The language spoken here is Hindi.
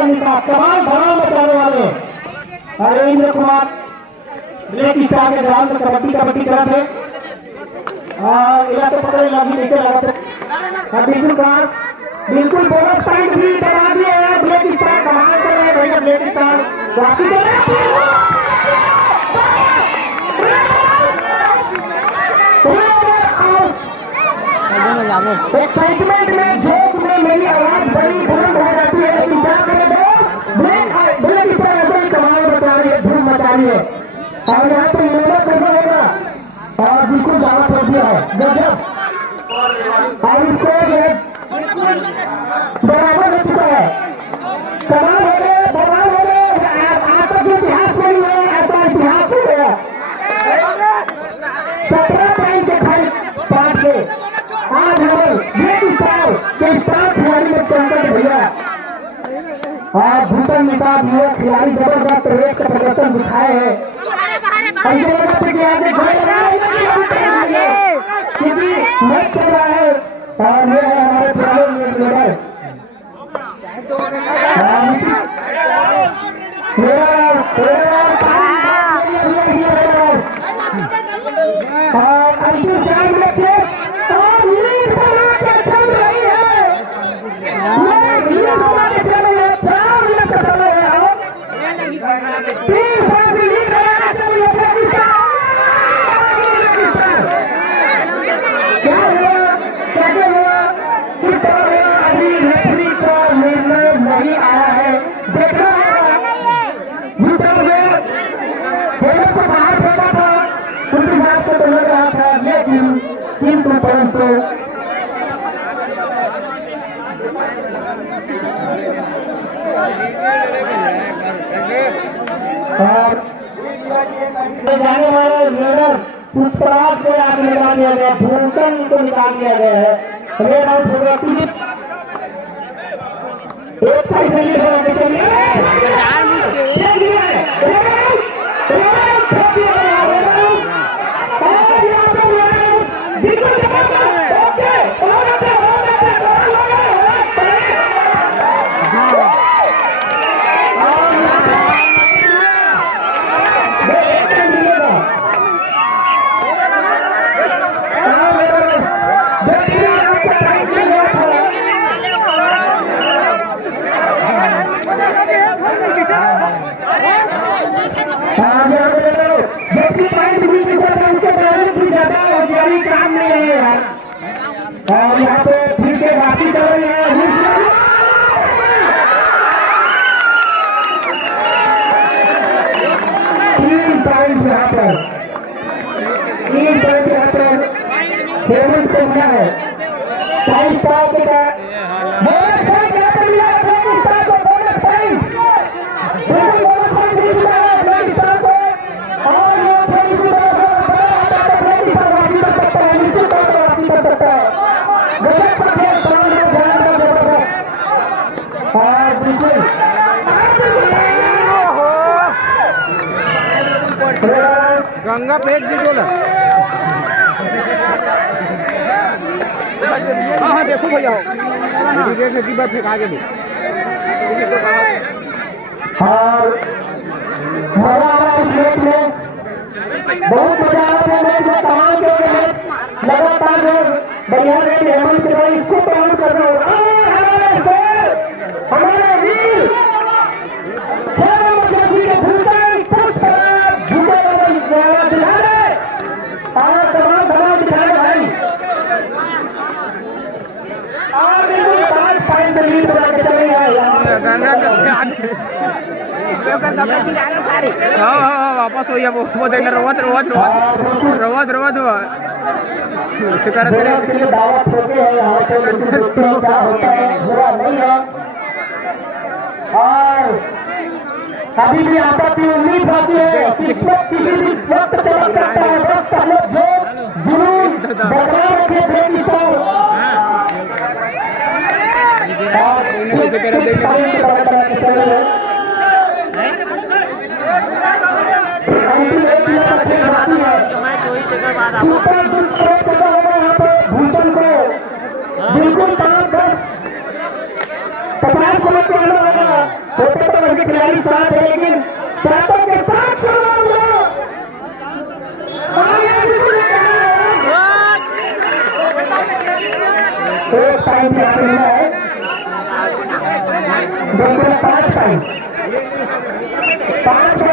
भूषण निषाद कमाल धमाल मचाने वाले हरेंद्र कुमार ब्रेक स्टार के ग्राउंड में कबड्डी तरफ है। तो पकड़े लगी नीचे लगा बिल्कुल बोनस पॉइंट भी बना दिए हैं। ब्रेक स्टार कमाल कर रहे हैं भैया। ब्रेक स्टार एक्साइटमेंट में जोश में मेरी आवाज बड़ी बुलंद हो जाती है। ब्रेक स्टार ऐसे ही कमाल बता रही है, धूम मचा रही है। और यहाँ पे मेहनत करना होगा और बिल्कुल दावा कर दिया है गजब। और इसको बराबर हो चुका है। कमाल हो गए, बवाल हो गए। आज तक इतिहास में नहीं है, ऐसा इतिहास हो गया। 17 पॉइंट के खाई 5 के आज हमें ब्रेक स्टार के स्टार खिलाड़ी में चंदन भैया और भूषण निषाद युवा खिलाड़ी जबरदस्त रेस का प्रदर्शन दिखाए हैं। ऐसे लगा था कि आगे क्योंकि मैच चल रहा है और ये है हमारे पुराने लीडर और अंतिम 4 मिनट से और लीड बना के चल रही है। लीड बना के चल रही है। 4 मिनट का समय है और 3 साल की लीड बना के चल रही है। क्या हुआ, कैसे हुआ, किस तरह हुआ, अभी रेफरी का निर्णय नहीं आया है। देखना होगा बोनस को बाहर फेंका था उस हिसाब से तो लग रहा था, लेकिन 300 पॉइंट से और जाने वाले लीडर पुष्पराज को आगे निकाल दिया गया, भूषण को निकाल दिया गया है। रेड आउट हो गया। एक साइड से लीड होने के लिए काम नहीं है यार। और यहाँ पे फिर के बाकी कर रहे हैं 3 पॉइंट यहाँ पर 3 पॉइंट यहाँ पर पेमेंट से मिला है। 5 पॉइंट का बोनस पॉइंट यहाँ पर मिला है। बोनस पॉइंट को बोनस पॉइंट मिल चुका है ब्रेक स्टार को। और ये गंगा फेंक दीजिए ना। हाँ देखो भैया डिब्बा फेंक आगे भी। और मजा आ रहा है इस मैच में, बहुत मजा आ रहा है मैच में। तमाम के लगातार बढ़िया रेट हेमंत के भाई इसको तमाम कर रहे हो। हमारे वीर वापस हो गया वो देना रोवत दावत होती है यहाँ से क्या होता है, बुरा नहीं है। और अभी भी आपकी उम्मीद आती है किस्मत किसी भी वक्त चमक सकता है। बस हम लोग जो जुनून बरकरार रखे ब्रेक भूषण को बिल्कुल 5-10-50 मिनट आना होगा। खिलाड़ी साथ है, लेकिन सातों के साथ एक टाइम यहाँ पे मिला है, दोनों 5 टाइम 5 का